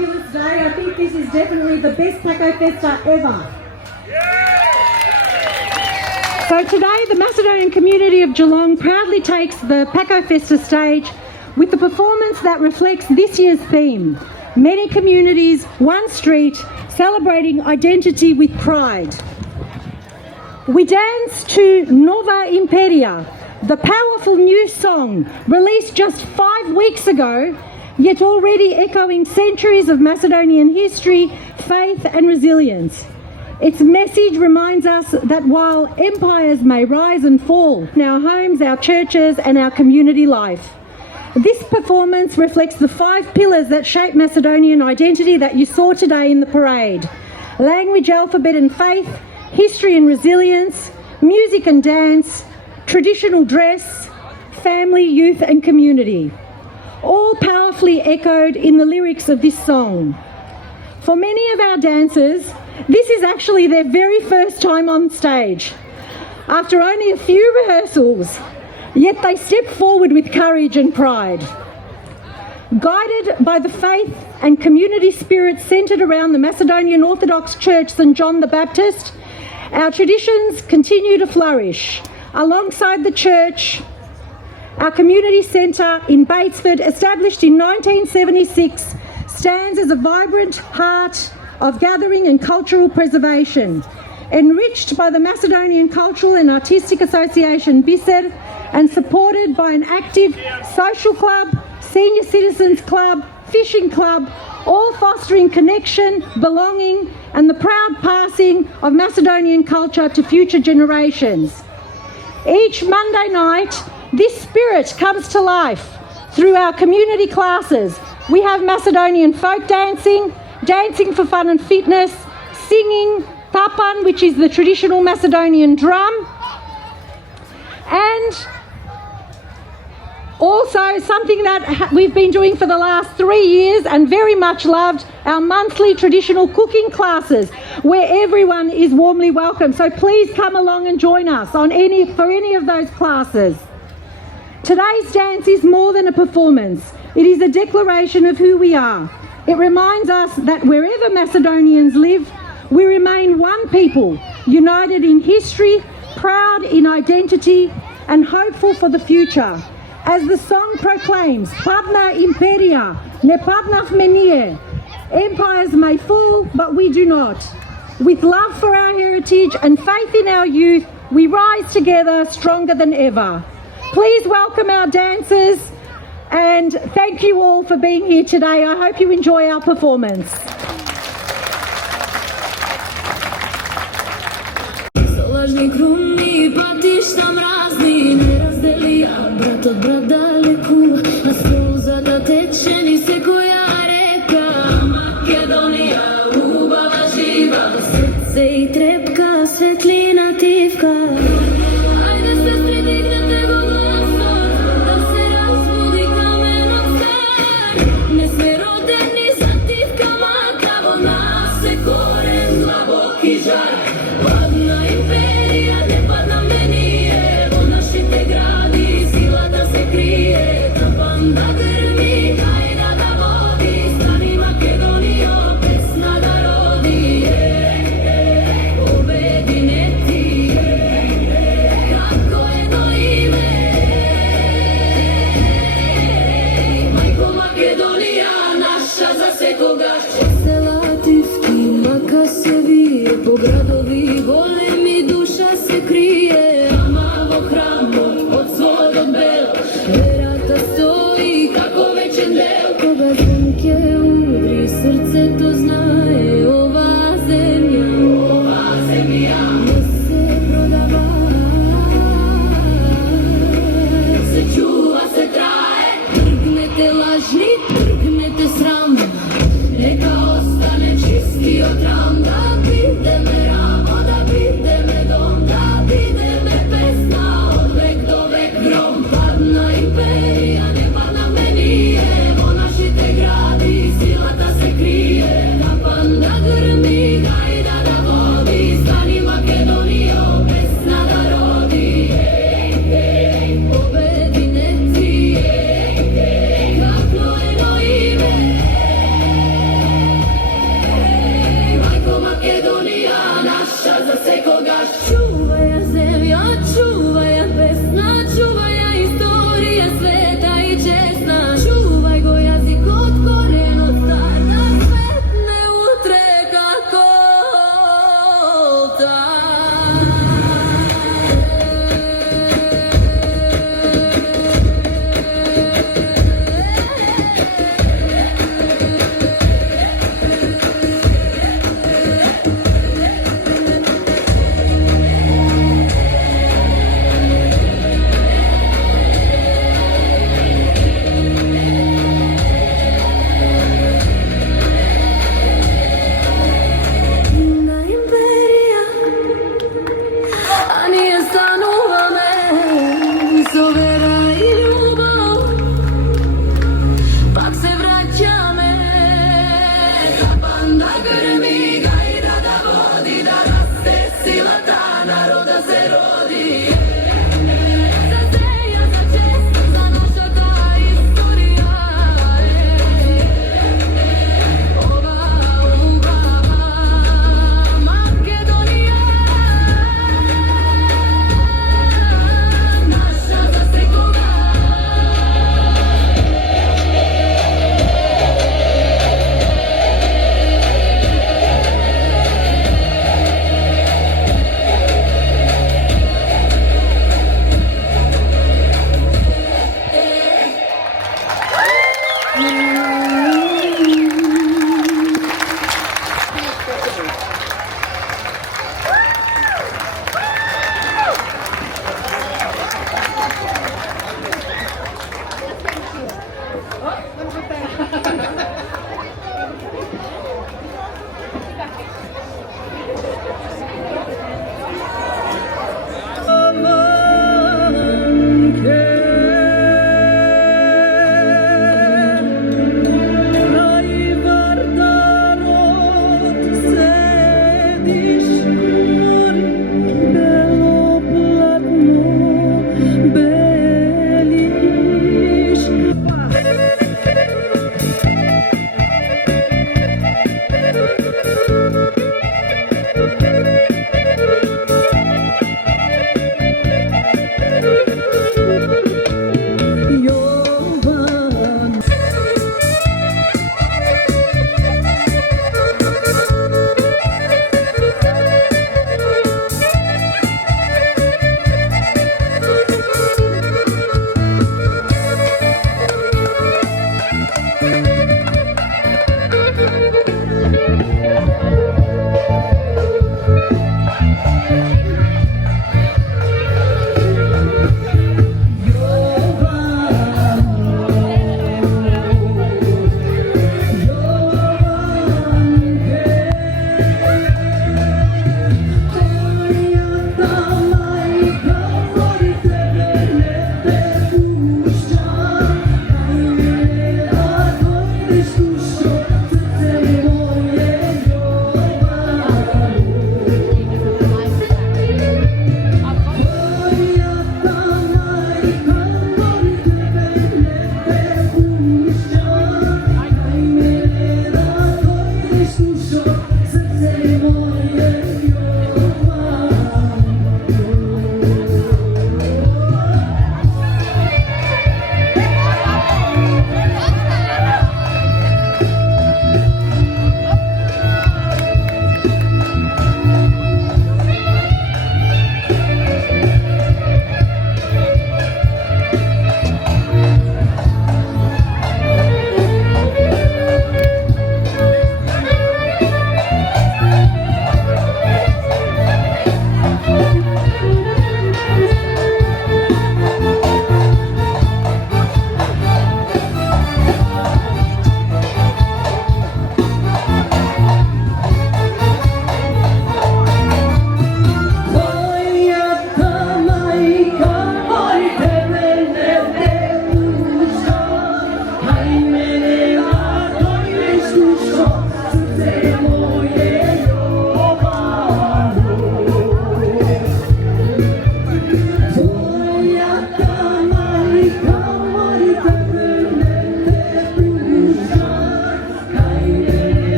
fabulous day. I think this is definitely the best Paco Festa ever. So today the Macedonian community of Geelong proudly takes the Paco Festa stage with the performance that reflects this year's theme, Many Communities, One Street, celebrating identity with pride. We dance to Nova Imperia, the powerful new song released just 5 weeks ago, yet already echoing centuries of Macedonian history, faith and resilience. Its message reminds us that while empires may rise and fall in our homes, our churches and our community life, this performance reflects the 5 pillars that shape Macedonian identity that you saw today in the parade: language, alphabet and faith, history and resilience, music and dance, traditional dress, family, youth and community, all powerfully echoed in the lyrics of this song. For many of our dancers, this is actually their very first time on stage. After only a few rehearsals, yet they step forward with courage and pride. Guided by the faith and community spirit centred around the Macedonian Orthodox Church St John the Baptist, our traditions continue to flourish. Alongside the church, our community centre in Batesford, established in 1976, stands as a vibrant heart of gathering and cultural preservation, enriched by the Macedonian Cultural and Artistic Association, BISER, and supported by an active social club, senior citizens club, fishing club, all fostering connection, belonging, and the proud passing of Macedonian culture to future generations. Each Monday night, this spirit comes to life through our community classes. We have Macedonian folk dancing, dancing for fun and fitness, singing, tapan, which is the traditional Macedonian drum, and also something that we've been doing for the last 3 years and very much loved, our monthly traditional cooking classes, where everyone is warmly welcome. So please come along and join us for any of those classes. Today's dance is more than a performance. It is a declaration of who we are. It reminds us that wherever Macedonians live, we remain one people, united in history, proud in identity, and hopeful for the future. As the song proclaims, Padna Imperia, ne padna menie. Empires may fall, but we do not. With love for our heritage and faith in our youth, we rise together stronger than ever. Please welcome our dancers, and thank you all for being here today. I hope you enjoy our performance.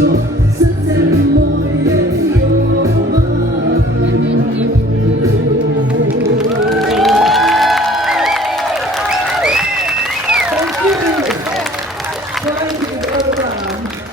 Geelong.